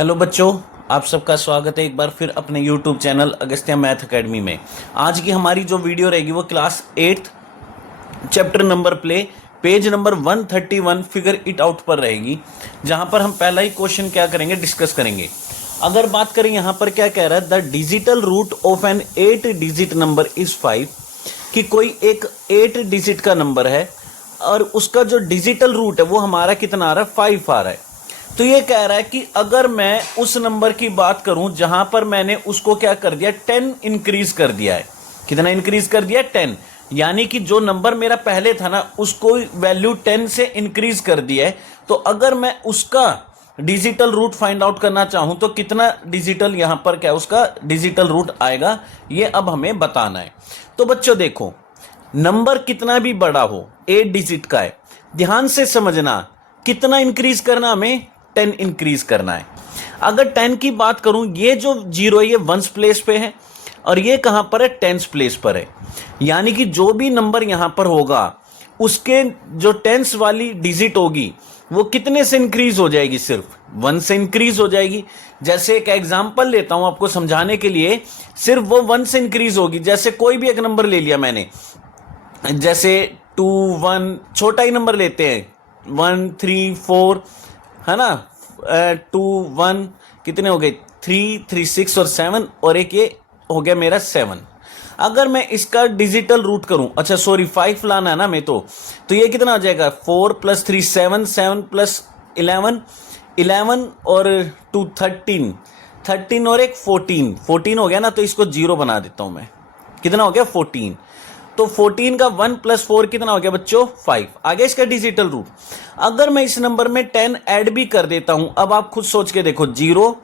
Hello बच्चों, आप सबका स्वागत है एक बार फिर अपने YouTube channel Agastya math academy में। आज की हमारी जो वीडियो रहेगी वो class 8 chapter number play page number 131 figure it out पर रहेगी, जहां पर हम पहला ही क्वेश्चन क्या करेंगे, डिस्कस करेंगे। अगर बात करें यहाँ पर क्या कह रहा है, the digital root of an 8 digit number is 5, कि कोई एक 8 डिजिट का नंबर है और उसका जो डिजिटल रूट है वो हमारा कितना आ रहा है, 5 आ रहा है। तो ये कह रहा है कि अगर मैं उस नंबर की बात करूं जहां पर मैंने उसको क्या कर दिया, 10 इंक्रीज कर दिया है। कितना इंक्रीज कर दिया, 10। यानी कि जो नंबर मेरा पहले था ना उसको वैल्यू 10 से इंक्रीज कर दिया है। तो अगर मैं उसका डिजिटल रूट फाइंड आउट करना चाहूं तो कितना डिजिटल यहां पर क्या उसका डिजिटल रूट आएगा, ये अब हमें बताना है। तो बच्चों देखो, नंबर कितना भी बड़ा हो, 8 डिजिट का है, ध्यान से समझना, कितना इंक्रीज करना, हमें 10 इंक्रीज करना है। अगर 10 की बात करूं, ये जो जीरो है ये वंस प्लेस पे है और ये कहां पर है, टेंस प्लेस पर है। यानी कि जो भी नंबर यहां पर होगा उसके जो टेंस वाली डिजिट होगी वो कितने से इंक्रीज हो जाएगी, सिर्फ 1 से इंक्रीज हो जाएगी। जैसे एक एग्जांपल लेता हूं आपको समझाने के लिए, सिर्फ वो 1 से इंक्रीज होगी। जैसे कोई भी एक नंबर ले लिया मैंने, जैसे 2 1, छोटा ही नंबर लेते हैं, 1 3 4 है ना, 2 1 कितने हो गए, 3 3 6 और 7, और एक ये हो गया मेरा 7। अगर मैं इसका डिजिटल रूट करूं, अच्छा सॉरी 5 लाना है ना मैं, तो ये कितना हो जाएगा, 4 + 3 7, 7 + 11 11 और 2 13 13 और एक 14 14 हो गया ना। तो इसको 0 बना देता हूं मैं, कितना हो गया 14। तो 14 का 1 + 4 कितना हो गया बच्चों, 5 आ गया इसका डिजिटल रूट। अगर मैं इस नंबर में 10 ऐड भी कर देता हूं, अब आप खुद सोच के देखो, 0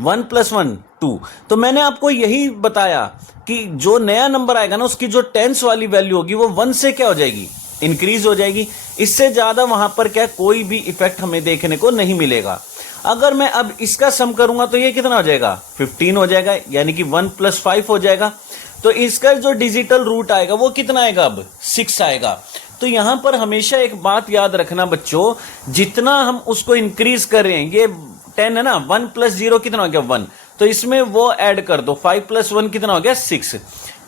1 + 1 2। तो मैंने आपको यही बताया कि जो नया नंबर आएगा ना उसकी जो टेंस वाली वैल्यू होगी वो 1 से क्या हो जाएगी, इंक्रीज हो जाएगी। इससे ज्यादा वहां पर क्या कोई भी इफेक्ट हमें देखने को नहीं मिलेगा। अगर मैं अब इसका सम करूंगा तो ये कितना हो जाएगा, 15 हो जाएगा, यानी कि 1 + 5 हो जाएगा। तो इसका जो डिजिटल रूट आएगा वो कितना आएगा, अब 6 आएगा। तो यहां पर हमेशा एक बात याद रखना बच्चों, जितना हम उसको इंक्रीज कर रहे हैं, ये 10 है ना, 1 + 0 कितना हो गया, 1। तो इसमें वो ऐड कर दो, 5 + 1 कितना हो गया, 6।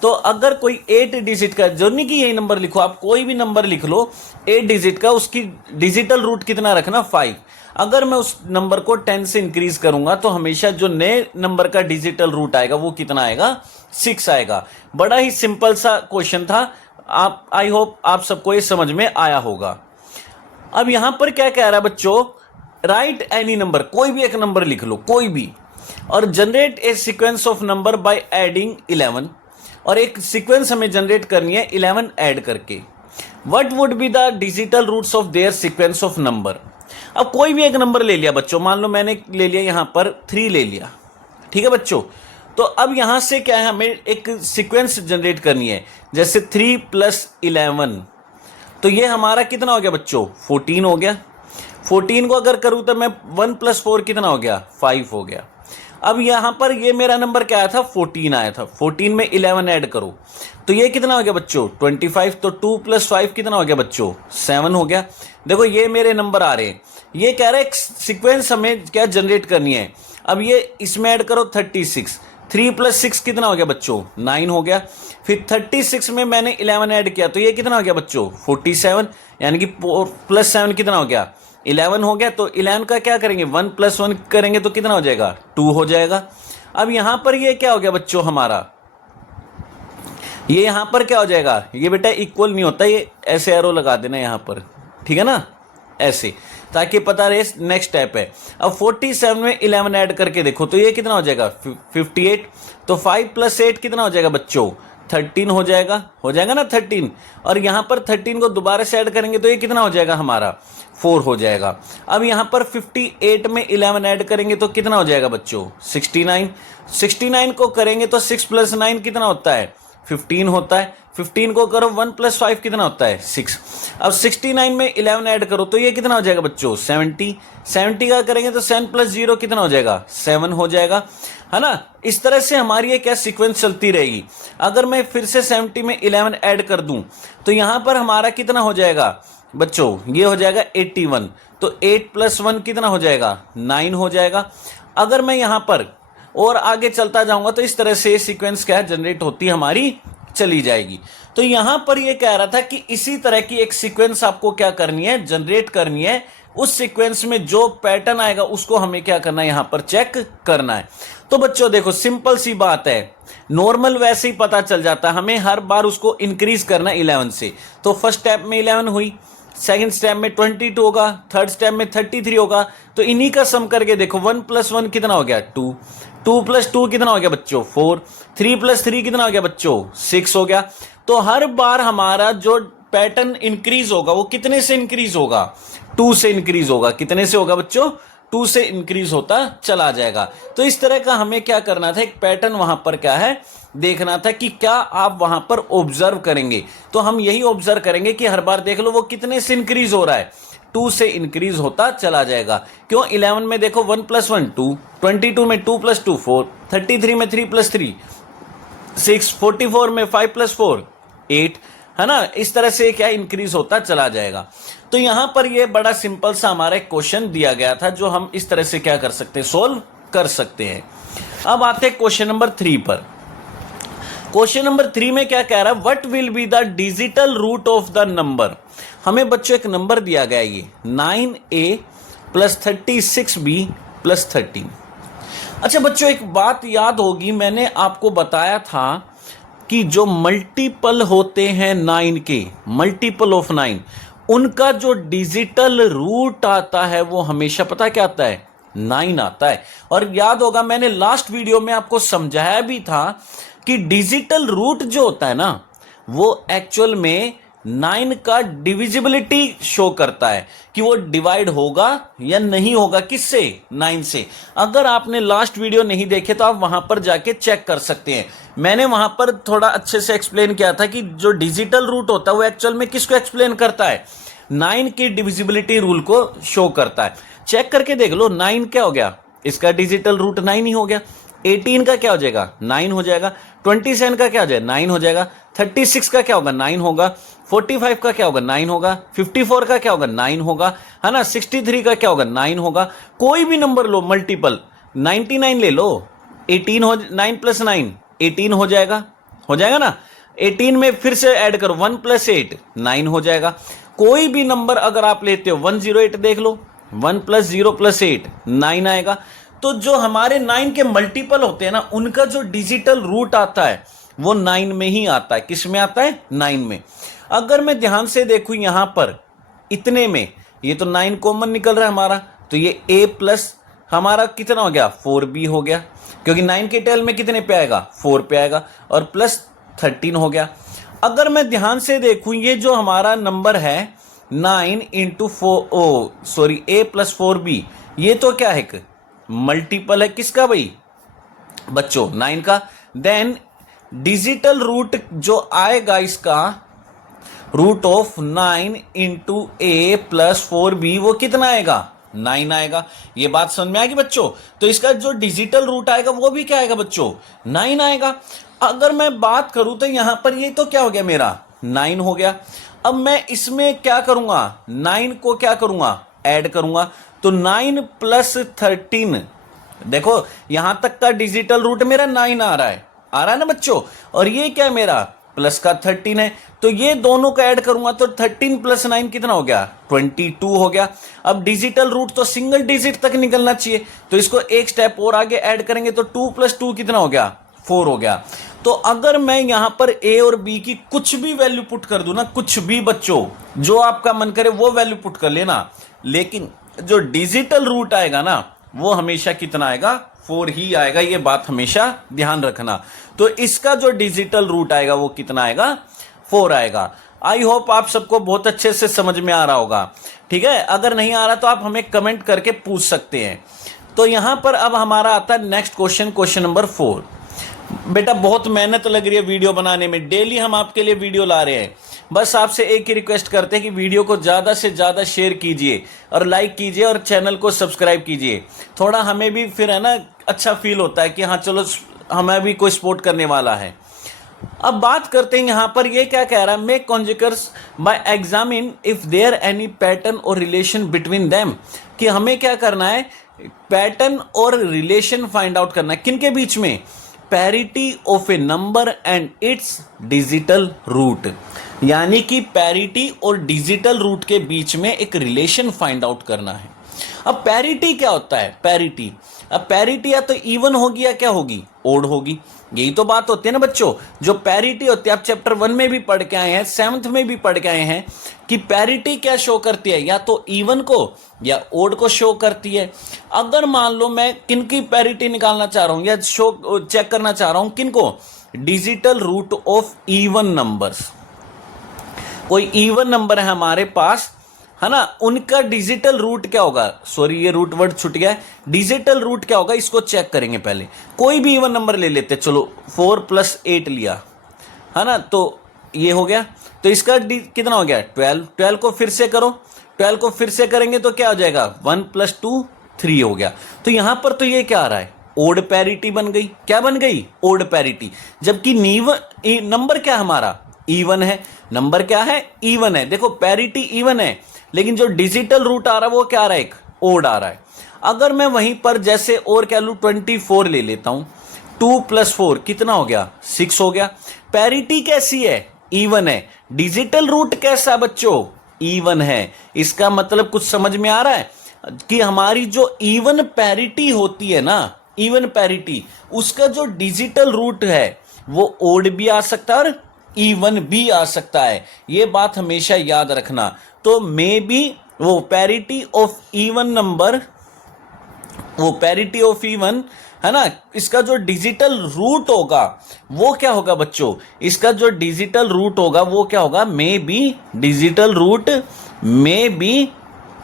तो अगर कोई 8 डिजिट का, जो नहीं कि यही नंबर लिखो, आप कोई भी नंबर लिख लो 8 डिजिट का, उसकी डिजिटल रूट कितना रखना, 5। अगर मैं उस नंबर को 10 से इंक्रीज करूंगा तो हमेशा जो नए नंबर का डिजिटल रूट आएगा वो कितना आएगा, 6 आएगा। बड़ा ही सिंपल सा क्वेश्चन था। आप, आई होप आप सबको ये समझ में आया होगा। अब यहां पर क्या कह रहा है बच्चों, राइट एनी नंबर, कोई भी एक नंबर लिख लो, कोई भी, और generate a sequence of number by adding 11, और एक सीक्वेंस हमें जनरेट करनी है 11 ऐड करके। What would be the digital roots of their sequence of number. अब कोई भी एक नंबर ले लिया बच्चों, मान लो मैंने ले लिया यहां पर 3 ले लिया, ठीक है बच्चों। तो अब यहां से क्या है, हमें एक सीक्वेंस जनरेट करनी है, जैसे 3 + 11, तो ये हमारा कितना हो गया बच्चों, 14 हो गया। 14 को अगर करूं तो मैं 1 + 4 कितना हो गया, 5 हो गया। अब यहां पर ये मेरा नंबर क्या आया था, 14 आया था। 14 में 11 ऐड करो तो ये कितना हो गया बच्चों, 25। तो 2 + 5 कितना हो गया बच्चों, 7 हो गया। देखो ये मेरे नंबर आ रहे हैं। ये कह रहा है सीक्वेंस हमें क्या जनरेट करनी है। अब ये इसमें ऐड करो 36, 3 + 6 कितना हो गया बच्चों, 9 हो गया। फिर 36 में मैंने 11 ऐड किया तो ये कितना हो गया बच्चों, 47, यानी कि 4 + 7 कितना हो गया, 11 हो गया। तो 11 का क्या करेंगे, 1 + 1 करेंगे तो कितना हो जाएगा, 2 हो जाएगा। अब यहां पर ये क्या हो गया बच्चों हमारा, ये यहां पर क्या हो जाएगा, ये बेटा इक्वल नहीं होता, ये ऐसे एरो लगा देना यहां पर, ठीक है ना, ऐसे, ताकि पता रहे नेक्स्ट स्टेप है। अब 47 में 11 ऐड करके देखो तो ये कितना हो जाएगा, 58। तो 5 + 8 कितना हो जाएगा बच्चों, 13 हो जाएगा ना 13। और यहां पर 13 को दोबारा से ऐड करेंगे तो ये कितना हो जाएगा हमारा, 4 हो जाएगा। अब यहां पर 58 में 11 ऐड करेंगे तो कितना हो जाएगा बच्चों, 69। 69 को करेंगे तो 6 + 9 कितना होता है, 15 होता है। 15 को करो 1 + 5 कितना होता है, 6। अब 69 में 11 ऐड करो तो ये कितना हो जाएगा बच्चों, 70। 70 का करेंगे तो 7 + 0 कितना हो जाएगा, 7 हो जाएगा, है ना। इस तरह से हमारी ये क्या सीक्वेंस चलती रहेगी। अगर मैं फिर से 70 में 11 ऐड कर दूं तो यहां पर हमारा कितना हो जाएगा बच्चों, ये हो जाएगा 81। तो 8 + 1 कितना हो जाएगा, 9 हो जाएगा। अगर मैं यहाँ पर और आगे चलता जाऊंगा तो इस तरह से सीक्वेंस क्या है जनरेट होती हमारी चली जाएगी। तो यहां पर ये कह रहा था कि इसी तरह की एक सीक्वेंस आपको क्या करनी है, जनरेट करनी है। उस सीक्वेंस में जो पैटर्न आएगा उसको हमें क्या करना है, यहां पर चेक करना है। तो बच्चों देखो सिंपल सी बात है, नॉर्मल वैसे ही पता चल जाता है, हमें हर बार उसको इंक्रीज करना है 11 से। तो फर्स्ट स्टेप में 11 हुई, सेकंड स्टेप में 22 होगा, थर्ड स्टेप में 33 होगा। तो इन्हीं का सम करके देखो 1 + 1 कितना हो गया 2, 2 + 2 कितना हो गया बच्चों 4, 3 + 3 कितना हो गया बच्चों 6 हो गया। तो हर बार हमारा जो पैटर्न इंक्रीज होगा वो कितने से इंक्रीज होगा, 2 से इंक्रीज होगा। कितने से होगा बच्चों, 2 से इंक्रीज होता चला जाएगा। तो इस तरह का हमें क्या करना था, एक पैटर्न वहां पर क्या है देखना था कि क्या आप वहां पर ऑब्जर्व करेंगे। तो हम यही ऑब्जर्व करेंगे कि हर बार देख लो वो कितने से इंक्रीज हो रहा है, 2 से इंक्रीज होता चला जाएगा। क्यों, 11 में देखो 1 + 1 2, 22 में 2 + 2 4, 33 में 3 + 3 6, 44 में 5 + 4 8, है ना। इस तरह से क्या इंक्रीज होता चला जाएगा। तो यहां पर ये बड़ा सिंपल सा हमारा एक क्वेश्चन दिया गया था जो हम इस तरह से क्या कर सकते हैं, सोल्व कर सकते हैं। अब आते हैं क्वेश्चन नंबर 3 पर। क्वेश्चन नंबर 3 में क्या कह रहा है, what will be the digital root of the number. हमें बच्चों एक नंबर दिया गया है, ये 9a + 36b + 13। अच्छा बच्चों एक बात याद होगी, मैंने आपको बताया था कि जो मल्टीपल होते हैं 9 के, मल्टीपल ऑफ 9, उनका जो डिजिटल रूट आता है वो हमेशा पता क्या आता है, 9 आता है। और याद होगा मैंने लास्ट वीडियो में आपको समझाया भी था कि डिजिटल रूट जो होता है ना वो एक्चुअल में 9 का डिविजिबिलिटी शो करता है कि वो डिवाइड होगा या नहीं होगा, किससे, 9 से। अगर आपने लास्ट वीडियो नहीं देखे तो आप वहां पर जाके चेक कर सकते हैं। मैंने वहां पर थोड़ा अच्छे से एक्सप्लेन किया था कि जो डिजिटल रूट होता है वो एक्चुअल में किसको एक्सप्लेन करता है, 9 की डिविजिबिलिटी रूल को शो करता है। चेक करके देख लो 9 क्या हो गया, इसका डिजिटल रूट 9 ही हो गया। 18 का क्या हो जाएगा, 9 हो जाएगा। 27 का क्या हो जाएगा, 9 हो जाएगा। 36 का क्या होगा, 9 होगा। 45 का क्या होगा, 9 होगा। 54 का क्या होगा, 9 होगा, है ना। 63 का क्या होगा, 9 होगा। कोई भी नंबर लो मल्टीपल, 99 ले लो, 18 हो, 9 + 9 18 हो जाएगा ना। 18 में फिर से ऐड करो 1 + 8 9 हो जाएगा। कोई भी नंबर अगर आप लेते हो 108 देख लो, 1 + 0 + 8 9 आएगा। तो जो हमारे 9 के मल्टीपल होते हैं ना उनका जो डिजिटल रूट आता है वो 9 में ही आता है। किस में आता है, 9 में। अगर मैं ध्यान से देखूं यहां पर इतने में, ये तो 9 कॉमन निकल रहा है हमारा, तो ये a प्लस हमारा कितना हो गया 4b हो गया, क्योंकि 9 के टेल में कितने पे आएगा 4 पे आएगा, और प्लस 13 हो गया। अगर मैं ध्यान से देखूं ये जो हमारा नंबर है 9 × 4 a + 4b, ये तो क्या है, एक मल्टीपल है किसका भाई बच्चों, 9 का। देन डिजिटल रूट जो आएगा इसका, रूट ऑफ 9 × a + 4b वो कितना आएगा, 9 आएगा। ये बात समझ में आएगी बच्चों। तो इसका जो डिजिटल रूट आएगा वो भी क्या आएगा बच्चों, 9 आएगा। अगर मैं बात करूं तो यहां पर ये तो क्या हो गया मेरा 9 हो गया। अब मैं इसमें क्या करूंगा, 9 को क्या करूंगा, ऐड करूंगा। तो 9 + 13, देखो यहां तक का डिजिटल रूट मेरा 9 आ रहा है ना बच्चों। और ये क्या मेरा प्लस का 13 है, तो ये दोनों को ऐड करूंगा तो 13 + 9 कितना हो गया 22 हो गया। अब डिजिटल रूट तो सिंगल डिजिट तक निकलना चाहिए, तो इसको एक स्टेप और आगे ऐड करेंगे तो 2 + 2 कितना हो गया 4 हो गया। तो अगर मैं यहां पर a और b की कुछ भी वैल्यू पुट कर दूं ना, कुछ भी बच्चों जो आपका मन करे वो वैल्यू पुट कर लेना, लेकिन जो डिजिटल रूट आएगा ना वो हमेशा कितना आएगा 4 ही आएगा। ये बात हमेशा ध्यान रखना। तो इसका जो डिजिटल रूट आएगा वो कितना आएगा 4 आएगा। आई होप आप सबको बहुत अच्छे से समझ में आ रहा होगा, ठीक है। अगर नहीं आ रहा तो आप हमें कमेंट करके पूछ सकते हैं। तो यहां पर अब हमारा आता है नेक्स्ट क्वेश्चन, क्वेश्चन नंबर 4। बेटा बहुत मेहनत लग रही है वीडियो बनाने में, डेली हम आपके लिए वीडियो ला रहे हैं। बस आपसे एक ही रिक्वेस्ट करते हैं कि वीडियो को ज़्यादा से ज़्यादा शेयर कीजिए और लाइक कीजिए और चैनल को सब्सक्राइब कीजिए। थोड़ा हमें भी फिर है ना अच्छा फील होता है कि हाँ चलो हमें भी कोई सपोर्ट करने वाला है। अब बात करते हैं यहाँ पर ये क्या कह रहा है, make conjectures by examine if there any pattern और रिलेशन बिटवीन देम, कि हमें क्या करना है पैटर्न और रिलेशन फाइंड आउट करना है किनके बीच में, parity of a number and its digital root, यानी कि पैरिटी और डिजिटल रूट के बीच में एक रिलेशन फाइंड आउट करना है। अब पैरिटी क्या होता है, पैरिटी, अब पैरिटी या तो इवन होगी या क्या होगी, ओड होगी, यही तो बात होती है ना बच्चों। जो पैरिटी होती है आप चैप्टर 1 में भी पढ़ के आए हैं, 7th में भी पढ़ के आए हैं कि पैरिटी क्या शो करती है, या तो इवन को या ओड को शो करती है। अगर मान लो मैं किनकी पैरिटी निकालना चाह रहा हूं या शो चेक करना चाह रहा हूं, किनको, digital root of even numbers, कोई इवन नंबर है हमारे पास, है ना, उनका डिजिटल रूट क्या होगा, सॉरी ये रूट वर्ड छूट गया है, डिजिटल रूट क्या होगा इसको चेक करेंगे। पहले कोई भी इवन नंबर ले लेते, चलो 4 + 8 लिया, है ना, तो ये हो गया, तो इसका कितना हो गया 12, 12 को फिर से करो, 12 को फिर से करेंगे तो क्या हो जाएगा 1 + 2 3 हो गया। तो यहां पर तो ये क्या आ रहा है, ओड पैरिटी बन गई, क्या बन गई, ओड पैरिटी, जबकि नंबर क्या हमारा इवन है, नंबर क्या है इवन है। देखो पैरिटी इवन है, लेकिन जो डिजिटल रूट आ रहा है वो क्या आ रहा है, एक ओड आ रहा है। अगर मैं वहीं पर जैसे और क्या लूं 24 ले लेता हूं, 2 + 4 कितना हो गया 6 हो गया। पैरिटी कैसी है, इवन है, डिजिटल रूट कैसा है बच्चों, इवन है। इसका मतलब कुछ समझ में आ रहा है कि हमारी जो इवन पैरिटी होती है ना, इवन पैरिटी, उसका जो डिजिटल रूट है वो ओड भी आ सकता है और इवन भी आ सकता है, ये बात हमेशा याद रखना। तो मे बी वो पैरिटी ऑफ इवन नंबर, वो पैरिटी ऑफ इवन है ना, इसका जो डिजिटल रूट होगा वो क्या होगा बच्चों, इसका जो डिजिटल रूट होगा वो क्या होगा, maybe digital root may be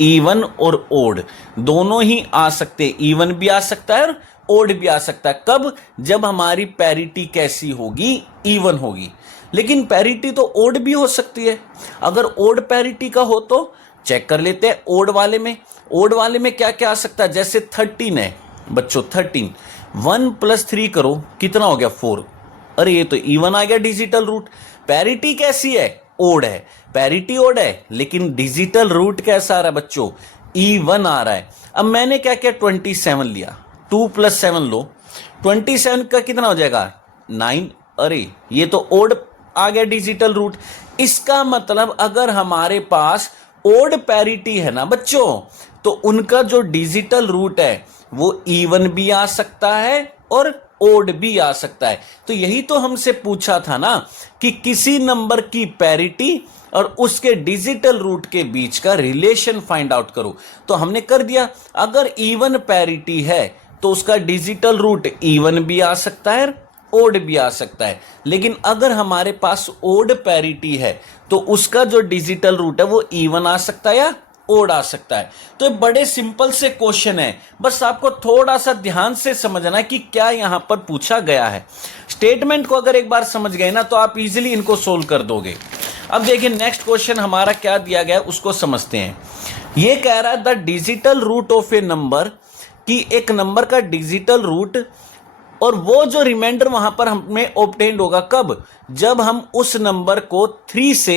even और ओड दोनों ही आ सकते, इवन भी आ सकता है और ओड भी आ सकता है। कब, जब हमारी पैरिटी कैसी होगी, इवन होगी। लेकिन पैरिटी तो ओड भी हो सकती है। अगर ओड पैरिटी का हो तो चेक कर लेते हैं ओड वाले में। ओड वाले में क्या क्या आ सकता है, जैसे 13 है बच्चों, 13 1 + 3 करो कितना हो गया 4, अरे ये तो इवन आ गया डिजिटल रूट। पैरिटी कैसी है, ओड है, पैरिटी ओड है, लेकिन डिजिटल रूट कैसा आ रहा है बच्चों, इवन आ रहा है। अब मैंने क्या किया 27 लिया, 2 + 7 लो, 27 का कितना हो जाएगा 9, अरे ये तो ओड आ गया डिजिटल रूट। इसका मतलब अगर हमारे पास ओड पैरिटी है ना बच्चों, तो उनका जो डिजिटल रूट है वो इवन भी आ सकता है और ओड भी आ सकता है। तो यही तो हमसे पूछा था ना कि किसी नंबर की पैरिटी और उसके डिजिटल रूट के बीच का रिलेशन फाइंड आउट करो, तो हमने कर दिया। अगर इवन पैरिटी है तो उसका डिजिटल रूट इवन भी आ सकता है, ओड भी आ सकता है। लेकिन अगर हमारे पास ओड पैरिटी है तो उसका जो डिजिटल रूट है वो इवन आ सकता है या ओड आ सकता है। तो बड़े सिंपल से क्वेश्चन है, बस आपको थोड़ा सा ध्यान से समझना है कि क्या यहां पर पूछा गया है। स्टेटमेंट को अगर एक बार समझ गए ना तो आप इजीली इनको सोल्व कर दोगे। अब देखिए नेक्स्ट क्वेश्चन हमारा क्या दिया गया है उसको समझते हैं। ये कह रहा है the digital root of a number, कि एक नंबर का डिजिटल रूट और वो जो रिमाइंडर वहां पर हमें ऑब्टेन्ड होगा कब, जब हम उस नंबर को 3 से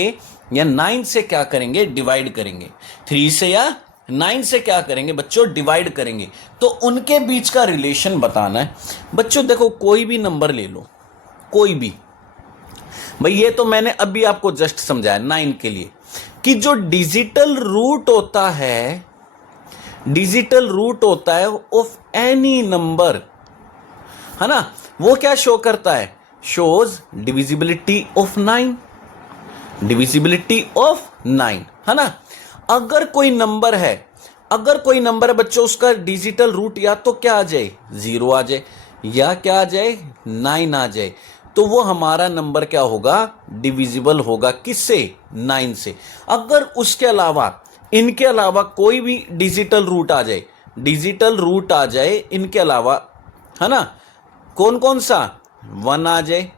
या 9 से क्या करेंगे, डिवाइड करेंगे। 3 से या 9 से क्या करेंगे बच्चों, डिवाइड करेंगे। तो उनके बीच का रिलेशन बताना है बच्चों। देखो कोई भी नंबर ले लो, कोई भी, भाई ये तो मैंने अभी आपको जस्ट समझाया 9 के लिए, कि जो डिजिटल रूट होता है, डिजिटल रूट होता है ऑफ एनी नंबर, है ना, वो क्या शो करता है, shows divisibility of 9, divisibility of 9, है ना। अगर कोई नंबर है, अगर कोई नंबर है बच्चों, उसका डिजिटल रूट या तो क्या आ जाए 0 आ जाए, या क्या आ जाए 9 आ जाए, तो वो हमारा नंबर क्या होगा, डिविजिबल होगा किससे, 9 से। अगर उसके अलावा, इनके अलावा कोई भी डिजिटल रूट आ जाए, डिजिटल रूट आ जाए इनके अलावा, है ना, कौन कौन सा, 1 आ जाए,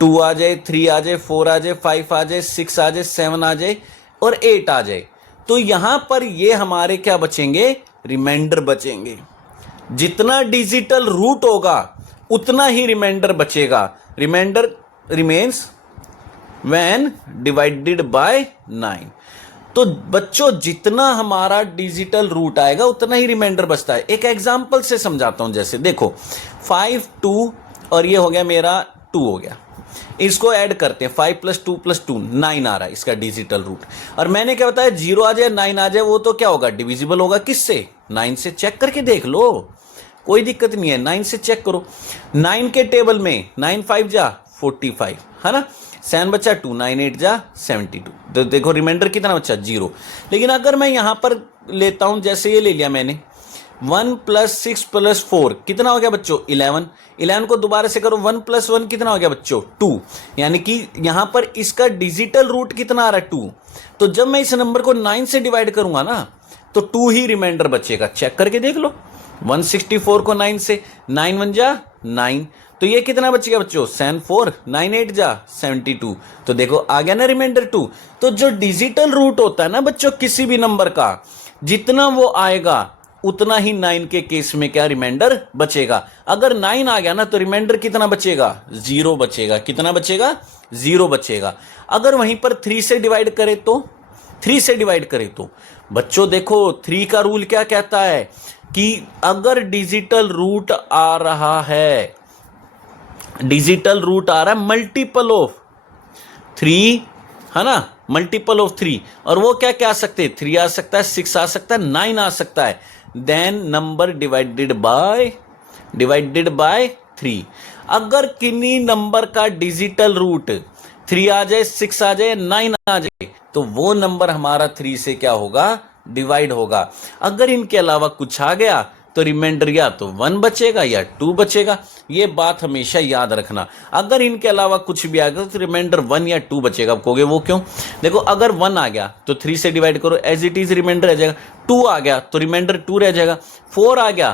2 आ जाए, 3 आ जाए, 4 आ जाए, 5 आ जाए, 6 आ जाए, 7 आ जाए और 8 आ जाए, तो यहां पर ये हमारे क्या बचेंगे, रिमाइंडर बचेंगे। जितना डिजिटल रूट होगा उतना ही रिमाइंडर बचेगा। Remainder remains when divided by 9। तो बच्चों जितना हमारा डिजिटल रूट आएगा उतना ही रिमाइंडर बचता है। एक एग्जांपल से समझाता हूं, जैसे देखो 5 2 और ये हो गया मेरा 2 हो गया, इसको ऐड करते हैं 5 + 2 + 2 9 आ रहा है इसका डिजिटल रूट। और मैंने क्या बताया 0 आ जाए 9 आ जाए वो तो क्या होगा, डिविजिबल होगा किससे, 9 से। चेक करके देख लो, कोई दिक्कत नहीं है, 9 से चेक करो। 9 के टेबल में 9 5 जा 45 है ना, 7 बचा 2, 9 8 जा 72। तो देखो रिमाइंडर कितना बचा 0। लेकिन अगर मैं यहां पर लेता हूं, जैसे ये ले लिया मैंने 1 + 6 + 4 कितना हो गया बच्चों 11। 11 को दोबारा से करो 1 + 1 कितना हो गया बच्चों 2। यानी कि यहां पर इसका डिजिटल रूट कितना आ रहा है 2। तो जब मैं इस नंबर को 9 से डिवाइड करूंगा ना तो 2 ही रिमाइंडर बचेगा। चेक करके देख लो, 164 को 9 से, 9 1 जा 9, तो ये कितना बच गया बच्चों 7 4, 9 8 जा 72। तो देखो आ गया ना रिमाइंडर 2। तो जो डिजिटल रूट होता है ना बच्चों किसी भी नंबर का, जितना वो आएगा उतना ही 9 के केस में क्या रिमाइंडर बचेगा। अगर 9 आ गया ना तो रिमाइंडर कितना बचेगा 0 बचेगा। कितना बचेगा 0 बचेगा। अगर वहीं पर 3 से डिवाइड करें तो, 3 से डिवाइड करें तो बच्चों देखो 3 का रूल क्या कहता है कि अगर डिजिटल रूट आ रहा है, डिजिटल रूट आ रहा है मल्टीपल ऑफ 3 है ना, मल्टीपल ऑफ 3, और वो क्या क्या आ सकते हैं 3 आ सकता है, 6 आ सकता है, 9 आ सकता है, देन नंबर डिवाइडेड बाय 3। अगर किन्हीं नंबर का डिजिटल रूट 3 आ जाए, 6 आ जाए, 9 आ जाए तो वो नंबर हमारा 3 से क्या होगा डिवाइड होगा। अगर इनके अलावा कुछ आ गया तो रिमाइंडर या तो 1 बचेगा या 2 बचेगा। ये बात हमेशा याद रखना, अगर इनके अलावा कुछ भी आ गया तो रिमाइंडर 1 या 2 बचेगा। आप कहोगे वो क्यों, देखो अगर 1 आ गया तो 3 से डिवाइड करो एज इट इज रिमाइंडर रह जाएगा, 2 आ गया तो रिमाइंडर 2 रह जाएगा, 4 आ गया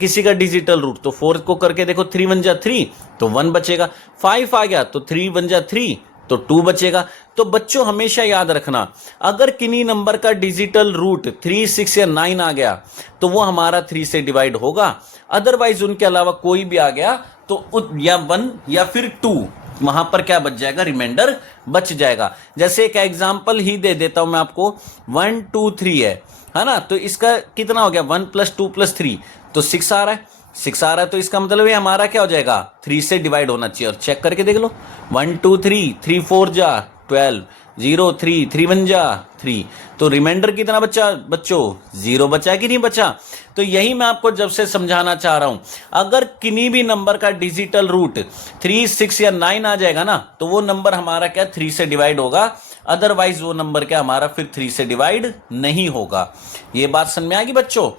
किसी का डिजिटल रूट तो 4 को करके देखो 3 1 जा 3 तो 1 बचेगा, 5 आ गया तो 3 1 जा 3 तो 2 बचेगा। तो बच्चों हमेशा याद रखना, अगर किन्हीं नंबर का डिजिटल रूट 3 6 या 9 आ गया तो वो हमारा 3 से डिवाइड होगा। अदरवाइज उनके अलावा कोई भी आ गया तो या 1 या फिर 2 वहां पर क्या बच जाएगा रिमाइंडर बच जाएगा। जैसे एक एग्जांपल ही दे देता हूं मैं आपको, 1 2 3 है ना, तो इसका कितना हो गया 1 + 2 + 3 तो 6 आ रहा है, 6 आ रहा है तो इसका मतलब ये हमारा क्या हो जाएगा 3 से डिवाइड होना चाहिए। और चेक करके देख लो 1 2 3 3 4 जा 12 0 3 3 1 जा 3 तो रिमाइंडर कितना बचा बच्चों 0 बचा है कि नहीं बचा। तो यही मैं आपको जब से समझाना चाह रहा हूं, अगर किन्हीं भी नंबर का डिजिटल रूट 3 6 या 9 आ जाएगा ना तो वो नंबर हमारा क्या 3 से डिवाइड होगा, अदरवाइज वो नंबर क्या हमारा फिर 3 से डिवाइड नहीं होगा। ये बात समझ में आ गई बच्चों।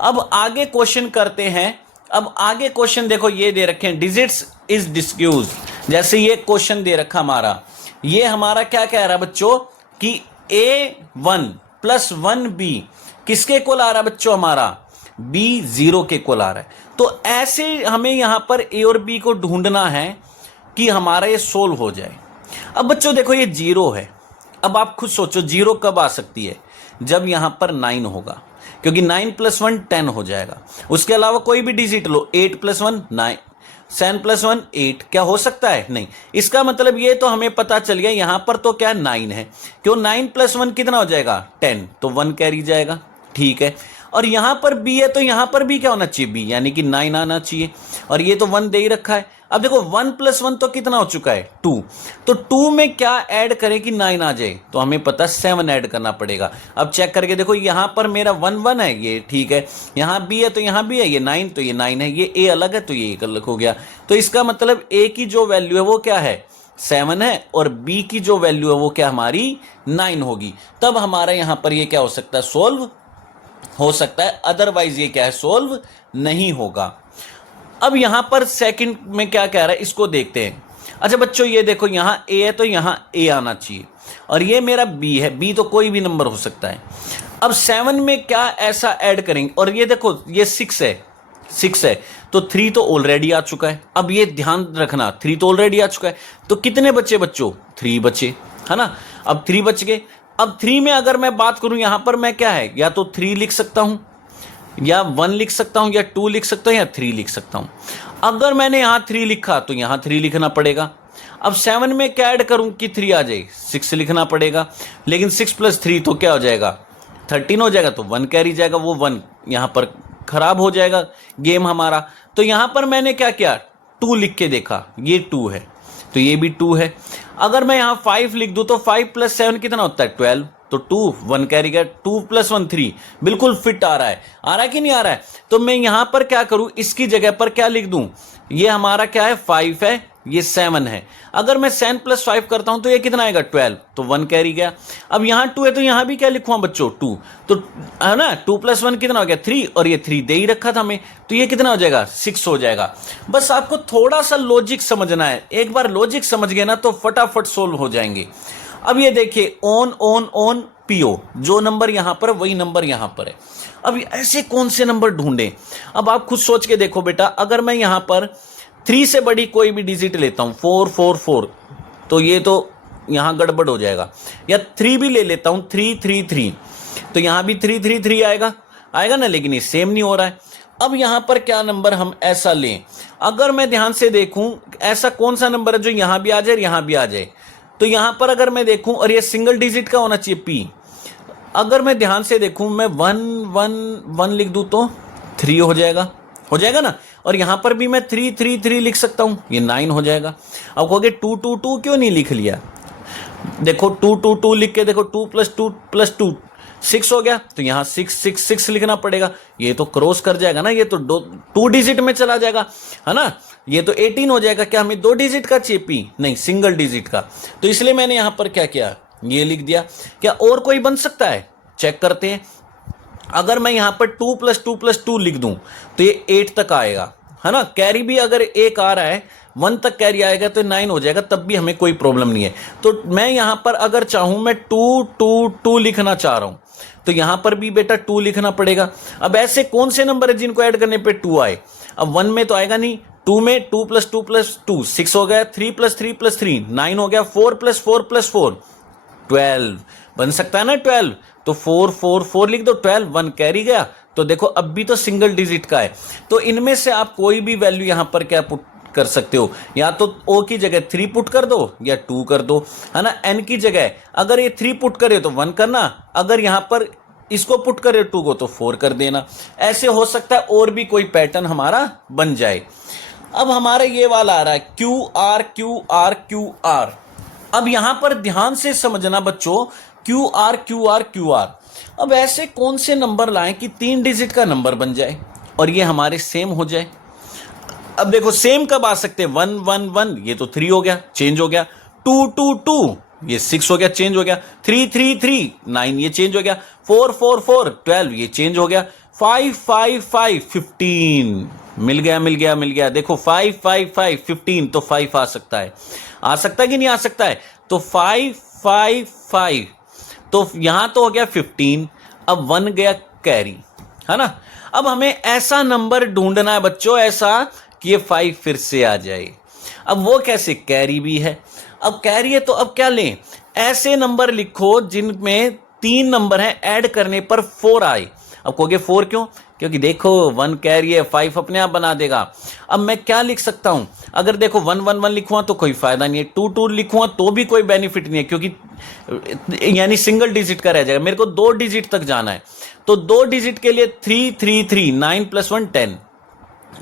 अब आगे क्वेश्चन करते हैं। अब आगे क्वेश्चन देखो ये दे रखे हैं डिजिट्स इज डिस्क्यूज। जैसे ये क्वेश्चन दे रखा हमारा, ये हमारा क्या कह रहा है बच्चों कि A1 + 1B किसके इक्वल आ रहा है बच्चों हमारा B 0 के इक्वल आ रहा है। तो ऐसे हमें यहां पर A और B को ढूंढना है कि हमारा ये सोल्व हो जाए। अब बच्चों देखो ये 0 है, अब आप खुद सोचो 0 कब आ सकती है जब यहां पर 9 होगा, क्योंकि 9 + 1 10 हो जाएगा। उसके अलावा कोई भी डिजिट लो 8 + 1 9, 7 + 1 8, क्या हो सकता है नहीं। इसका मतलब ये तो हमें पता चल गया यहां पर तो क्या 9 है, क्यों 9 + 1 कितना हो जाएगा 10 तो 1 कैरी जाएगा, ठीक है। और यहां पर B है तो यहां पर भी क्या होना चाहिए B यानी कि 9 आना चाहिए, और ये तो 1 दे ही रखा है। अब देखो 1 + 1 तो कितना हो चुका है 2, तो 2 में क्या ऐड करें कि 9 आ जाए, तो हमें पता 7 ऐड करना पड़ेगा। अब चेक करके देखो यहां पर मेरा 1 1 है, ये ठीक है, यहां B है तो यहां भी है, ये 9 तो ये 9 है, ये A अलग है तो ये एक अलग हो गया। तो इसका मतलब A की जो वैल्यू है वो क्या है 7 है, और B की जो वैल्यू है वो क्या हमारी 9 होगी। तब हमारा यहां पर ये क्या हो सकता है सोल्व हो सकता है, अदरवाइज ये क्या है सोल्व नहीं होगा। अब यहां पर सेकंड में क्या कह रहा है इसको देखते हैं। अच्छा बच्चों ये देखो यहां A है तो यहां A आना चाहिए, और ये मेरा B है, B तो कोई भी नंबर हो सकता है। अब 7 में क्या ऐसा ऐड करेंगे, और ये देखो ये 6 है तो 3 तो ऑलरेडी आ चुका है। अब ये ध्यान रखना 3 तो ऑलरेडी आ चुका है, तो कितने बचे बच्चों 3 बचे है ना। अब 3 बच गए। अब 3 में अगर मैं बात करूं यहां पर मैं क्या है या तो 3 लिख सकता हूं, या 1 लिख सकता हूं, या 2 लिख सकता हूं, या 3 लिख सकता हूं। अगर मैंने यहां 3 लिखा तो यहां 3 लिखना पड़ेगा, अब 7 में क्या ऐड करूं कि 3 आ जाए, 6 लिखना पड़ेगा, लेकिन 6 + 3 तो क्या हो जाएगा 13 हो जाएगा, तो 1 कैरी जाएगा, वो 1 यहां पर खराब हो जाएगा गेम हमारा। तो यहां पर मैंने क्या किया 2 लिख के देखा, ये 2 है तो ये भी 2 है। अगर मैं यहां 5 लिख दूं तो 5 + 7 कितना होता है 12, तो 2 1 कैरी गया, 2 + 1 3, बिल्कुल फिट आ रहा है कि नहीं आ रहा है। तो मैं यहां पर क्या करूं, इसकी जगह पर क्या लिख दूं, ये हमारा क्या है 5 है, ये 7 है। अगर मैं 7 + 5 करता हूं तो ये कितना आएगा 12, तो 1 कैरी गया। अब यहां 2 है तो यहां भी क्या लिखूंगा बच्चों 2, तो है ना 2 + 1 कितना हो गया 3, और ये 3 दे ही रखा था हमें, तो ये कितना हो जाएगा 6 हो जाएगा। बस आपको थोड़ा सा लॉजिक समझना है, एक बार लॉजिक समझ गए ना तो फटाफट सोल्व हो जाएंगे। अब ये देखिए ऑन ऑन ऑन पीओ, जो नंबर यहां पर वही नंबर यहां पर है। अब ऐसे कौन से नंबर ढूंढे, अब आप खुद सोच के देखो बेटा, अगर मैं यहां पर 3 से बड़ी कोई भी डिजिट लेता हूं 4 4 4, तो ये तो यहां गड़बड़ हो जाएगा, या 3 भी ले लेता हूं 3 3 3, तो यहां भी 3 3 3 आएगा ना, लेकिन ये सेम नहीं हो रहा है। अब यहां पर क्या नंबर हम ऐसा लें, अगर मैं ध्यान से देखूं ऐसा कौन सा नंबर है जो यहां भी आ जाए और यहां भी आ जाए, तो यहां पर अगर मैं देखूं और ये सिंगल डिजिट का होना चाहिए पी, अगर मैं ध्यान से देखूं मैं 1 1 1 लिख दूं तो 3 हो जाएगा ना, और यहां पर भी मैं 3 3 3 लिख सकता हूं, ये 9 हो जाएगा। अब कहोगे 2 2 2 क्यों नहीं लिख लिया, देखो 2 2 2 लिख के देखो, 2 + 2 + 2 6 हो गया, तो यहां 6 6 6 लिखना पड़ेगा, ये तो क्रॉस कर जाएगा ना, ये तो 2 डिजिट में चला जाएगा, है ना, ये तो 18 हो जाएगा। क्या हमें 2 डिजिट का चाहिए पी, नहीं सिंगल डिजिट का, तो इसलिए मैंने यहां पर क्या किया ये लिख दिया। क्या और कोई बन सकता है, चेक करते हैं। अगर मैं यहां पर 2 + 2 + 2 लिख दूं तो ये 8 तक आएगा, है ना, कैरी भी अगर 1 आ रहा है 1 तक कैरी आएगा तो 9 हो जाएगा, तब भी हमें कोई प्रॉब्लम नहीं है। तो मैं यहां पर अगर चाहूं मैं 2 2 2 लिखना चाह रहा हूं तो यहां पर भी बेटा 2 लिखना पड़ेगा। अब ऐसे कौन से नंबर है जिनको ऐड करने पे 2 आए, अब 1 में तो आएगा नहीं, 2 में 2 + 2 + 2 6 हो गया, 3 + 3 + 3 9 हो गया, 4 + 4 + 4 12 बन सकता है ना 12, तो 4 4 4 लिख दो, 12 1 कैरी गया, तो देखो अब भी तो सिंगल डिजिट का है। तो इनमें से आप कोई भी वैल्यू यहां पर क्या पुट कर सकते हो, या तो ओ की जगह 3 पुट कर दो या 2 कर दो, है ना, एन की जगह अगर ये 3 पुट करे तो 1 करना, अगर यहां पर इसको पुट करे 2 को तो 4 कर देना। ऐसे हो सकता है और भी कोई पैटर्न हमारा बन जाए। अब हमारा ये वाला आ रहा है QR QR QR। अब यहां पर ध्यान से समझना बच्चों, QR QR QR। अब ऐसे कौन से नंबर लाएं कि 3 डिजिट का नंबर बन जाए और ये हमारे सेम हो जाए। अब देखो सेम कब आ सकते हैं, 1 1 1 ये तो 3 हो गया चेंज हो गया, 2 2 2 ये 6 हो गया चेंज हो गया, 3 3 3 9 ये चेंज हो गया, 4 4 4 12 ये चेंज हो गया, 5 5 5 15 मिल गया। देखो 5 5 5 15 तो 5 आ सकता है कि नहीं आ सकता है, तो 5 5 5 तो यहां तो हो गया 15, अब 1 गया कैरी, है ना। अब हमें ऐसा नंबर ढूंढना है बच्चों ऐसा कि ये 5 फिर से आ जाए। अब वो कैसे, कैरी भी है, अब कैरी है तो अब क्या लें, ऐसे नंबर लिखो जिनमें 3 नंबर हैं ऐड करने पर 4 आए। अब कहोगे 4 क्यों, क्योंकि देखो 1 कैरी है 5 अपने आप बना देगा। अब मैं क्या लिख सकता हूं, अगर देखो 1 1 1 लिखूंगा तो कोई फायदा नहीं है, 2 2 लिखूंगा तो भी कोई बेनिफिट नहीं है, क्योंकि यानी सिंगल डिजिट का रह जाएगा, मेरे को 2 डिजिट तक जाना है। तो 2 डिजिट के लिए 3 3 3 9 + 1 10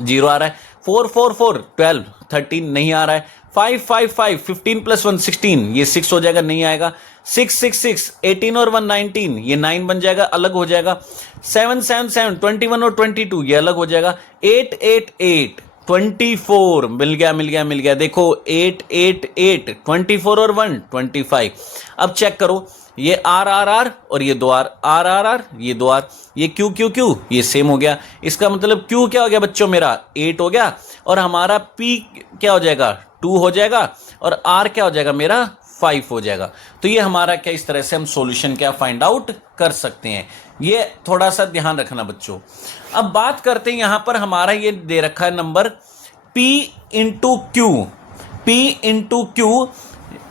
0 आ रहा है, 4 4 4 12 13 नहीं आ रहा है, 5 5 5 15 + 1 16 ये 6 हो जाएगा नहीं आएगा, 6 6 6 18 और 1 19 ये 9 बन जाएगा अलग हो जाएगा, 7 7 7 21 और 22 ये अलग हो जाएगा, 8 8 8 24 मिल गया। देखो 8 8 8 24 और 1 25। अब चेक करो ये R R R और ये 2 R R R R ये 2 R, ये Q Q Q ये सेम हो गया। इसका मतलब Q क्या हो गया बच्चों, मेरा 8 हो गया, और हमारा P क्या हो जाएगा 2 हो जाएगा, और R क्या हो जाएगा मेरा 5 हो जाएगा। तो ये हमारा क्या, इस तरह से हम सॉल्यूशन क्या फाइंड आउट कर सकते हैं, ये थोड़ा सा ध्यान रखना बच्चों। अब बात करते हैं यहां पर हमारा ये दे रखा है नंबर P × Q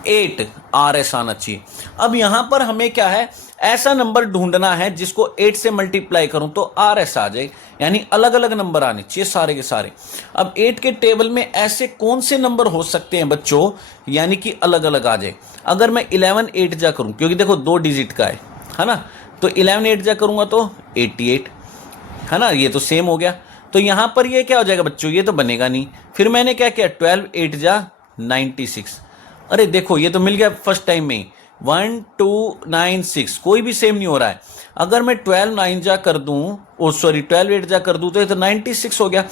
8 RS आना चाहिए। अब यहां पर हमें क्या है, ऐसा नंबर ढूंढना है जिसको 8 से मल्टीप्लाई करूं तो RS आ जाए। यानी अलग अलग नंबर आने चाहिए सारे के सारे। अब 8 के टेबल में ऐसे कौन से नंबर हो सकते हैं बच्चों, यानी कि अलग अलग आ जाए। अगर मैं 11 8 जा करूं, क्योंकि देखो 2 डिजिट का है ना, तो 11 8 जा करूंगा तो 88, है ना, ये तो सेम हो गया। तो यहां पर ये क्या हो जाएगा बच्चों, ये तो बनेगा नहीं। फिर मैंने क्या किया, 12 8 जा 96। अरे देखो ये तो मिल गया फर्स्ट टाइम में ही, 1 2 9 6, कोई भी सेम नहीं हो रहा है। अगर मैं 12 9 जा कर दूं, ओ सॉरी 12 8 जा कर दूं, तो ये तो 96 हो गया।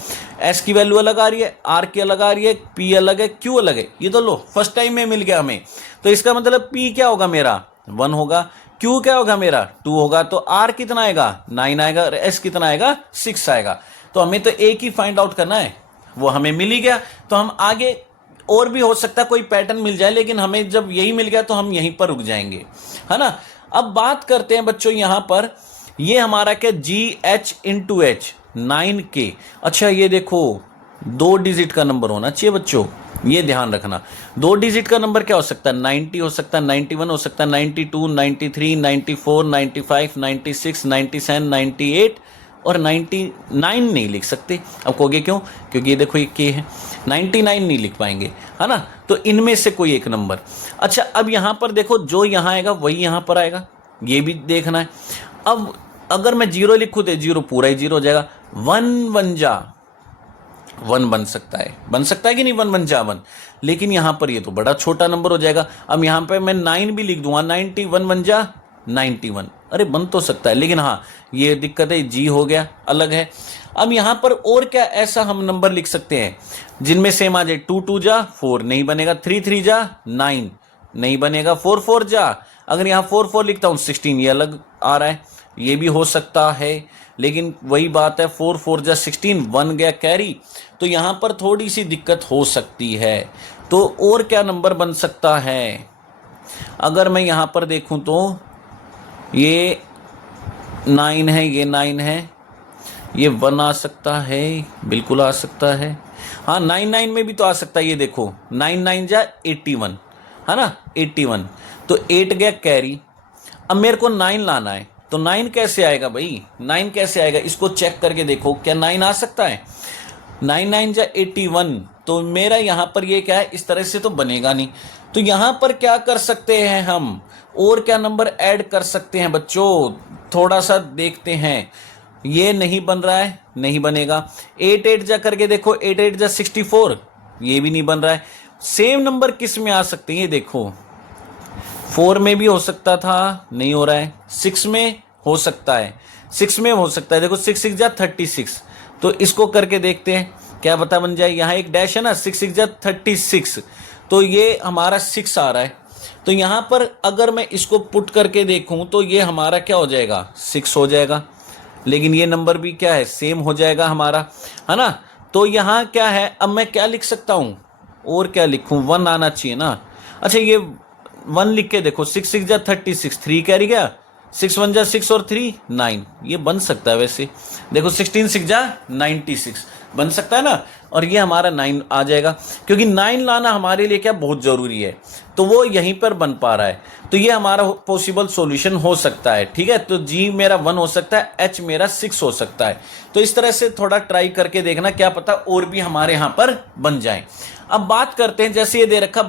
एस की वैल्यू अलग आ रही है, आर की अलग आ रही है, पी अलग है, क्यू अलग है। ये तो लो फर्स्ट टाइम में मिल गया हमें। तो इसका मतलब पी क्या होगा मेरा, 1 होगा, क्यू क्या होगा मेरा, 2 होगा, तो आर कितना आएगा, 9 आएगा, और एस कितना आएगा, 6 आएगा। तो हमें तो एक ही फाइंड आउट करना है, वो हमें मिल ही गया। तो हम आगे और भी हो सकता है कोई पैटर्न मिल जाए, लेकिन हमें जब यही मिल गया तो हम यहीं पर रुक जाएंगे, है ना। अब बात करते हैं बच्चों यहां पर, ये हमारा क्या, जी एच इंटू एच 9K। अच्छा ये देखो 2 डिजिट का नंबर होना चाहिए बच्चों, ये ध्यान रखना। 2 डिजिट का नंबर क्या हो सकता है, 90 हो सकता है, 91 हो सकता है, 92 93 94 95 96 97 98 और 99 नहीं लिख सकते। अब कहोगे क्यों, क्योंकि ये देखो ये के है, 99 नहीं लिख पाएंगे, है ना। तो इनमें से कोई एक नंबर। अच्छा अब यहां पर देखो, जो यहां आएगा वही यहां पर आएगा, ये भी देखना है। अब अगर मैं 0 लिखूं तो 0 पूरा ही 0 हो जाएगा। 1 1 जा 1 बन सकता है कि नहीं, 1 1 जा 1, लेकिन यहां पर ये तो बड़ा छोटा नंबर हो जाएगा। अब यहां पे मैं 9 भी लिख दूंगा, 90 1 1 जा 91, अरे बन तो सकता है, लेकिन हाँ ये दिक्कत है, जी हो गया अलग है। अब यहां पर और क्या ऐसा हम नंबर लिख सकते हैं जिनमें सेम आ जाए, 2 2 जा 4 नहीं बनेगा, 3 3 जा 9 नहीं बनेगा, 4 4 जा, अगर यहां 4 4 लिखता हूं 16, ये अलग आ रहा है, ये भी हो सकता है। लेकिन वही बात है, 4 4 जा 16 बन गया कैरी, तो यहां पर थोड़ी सी दिक्कत हो सकती है। तो और क्या नंबर बन सकता है, अगर मैं यहां पर देखूं तो ये 9 है, ये 9 है, ये 1 आ सकता है, बिल्कुल आ सकता है। हाँ 9 9 में भी तो आ सकता है, ये देखो 9 9 जा 81, है ना 81, तो 8 गया कैरी। अब मेरे को 9 लाना है, तो 9 कैसे आएगा भाई, 9 कैसे आएगा, इसको चेक करके देखो, क्या 9 आ सकता है। 9 9 जा 81, तो मेरा यहां पर ये क्या है, इस तरह से तो बनेगा नहीं। तो यहां पर क्या कर सकते हैं हम, और क्या नंबर ऐड कर सकते हैं बच्चों, थोड़ा सा देखते हैं। ये नहीं बन रहा है, नहीं बनेगा। 8 8 जा करके देखो, 8 8 जा 64, ये भी नहीं बन रहा है। सेम नंबर किस में आ सकते हैं, ये देखो 4 में भी हो सकता था, नहीं हो रहा है। 6 में हो सकता है, 6 में हो सकता है, देखो 6 6 जा 36, तो इसको करके देखते हैं क्या पता बन जाए। यहाँ एक डैश है ना, 6 6 जा 36, तो ये हमारा 6 आ रहा है। तो यहाँ पर अगर मैं इसको पुट करके देखूं तो ये हमारा क्या हो जाएगा, 6 हो जाएगा, लेकिन ये नंबर भी क्या है, सेम हो जाएगा हमारा, है ना। तो यहाँ क्या है, अब मैं क्या लिख सकता हूं, और क्या लिखूं, 1 आना चाहिए ना। अच्छा ये 1 लिख के देखो, 6 6 जा 36, 3 कैरी गया, 6 1 जा 6 और 3 9, ये बन सकता है वैसे, देखो 16 6 जा 96 बन सकता है ना, और ये हमारा 9 आ जाएगा, क्योंकि 9 लाना हमारे लिए क्या बहुत जरूरी है, तो वो यहीं पर बन पा रहा है। तो ये हमारा पॉसिबल सॉल्यूशन हो सकता है, ठीक है। तो जी मेरा 1 हो सकता है, एच मेरा 6 हो सकता है। तो इस तरह से थोड़ा ट्राई करके देखना, क्या पता और भी हमारे यहाँ पर बन जाए। अब बात करते हैं, जैसे ये दे रखा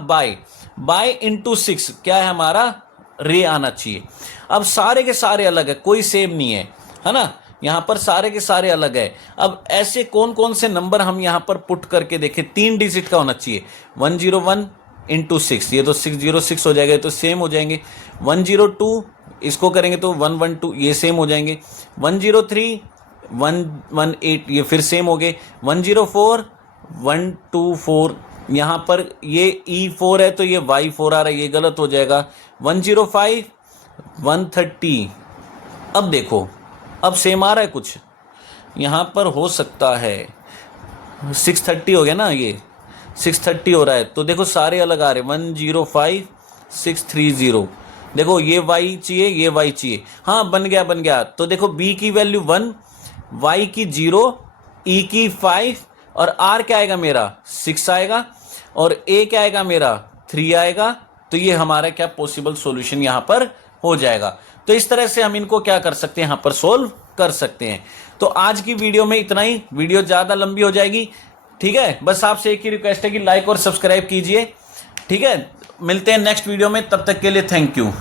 बाय इंटू 6, क्या है हमारा, रे आना चाहिए। अब सारे के सारे अलग है, कोई सेम नहीं है ना, यहां पर सारे के सारे अलग है। अब ऐसे कौन कौन से नंबर हम यहां पर पुट करके देखें, 3 डिजिट का होना चाहिए। 101 इंटू 6, ये तो 606 हो जाएगा, तो सेम हो जाएंगे। 102 इसको करेंगे तो 112, ये सेम हो जाएंगे। 103 118, ये फिर सेम हो गए। 104 124, यहाँ पर ये E4 है तो ये Y4 आ रहा है, ये गलत हो जाएगा। 105 130, अब देखो अब सेम आ रहा है कुछ, यहाँ पर हो सकता है 630 हो गया ना, ये 630 हो रहा है, तो देखो सारे अलग आ रहे हैं। 105 630, देखो ये Y चाहिए, ये Y चाहिए, हाँ बन गया। तो देखो B की वैल्यू 1, Y की 0, E की 5, और R क्या आएगा मेरा 6 आएगा, और A क्या आएगा मेरा 3 आएगा। तो ये हमारा क्या पॉसिबल सॉल्यूशन यहाँ पर हो जाएगा। तो इस तरह से हम इनको क्या कर सकते हैं, यहाँ पर सोल्व कर सकते हैं। तो आज की वीडियो में इतना ही, वीडियो ज़्यादा लंबी हो जाएगी, ठीक है। बस आपसे एक ही रिक्वेस्ट है कि लाइक और सब्सक्राइब कीजिए, ठीक है। मिलते हैं नेक्स्ट वीडियो में, तब तक के लिए थैंक यू।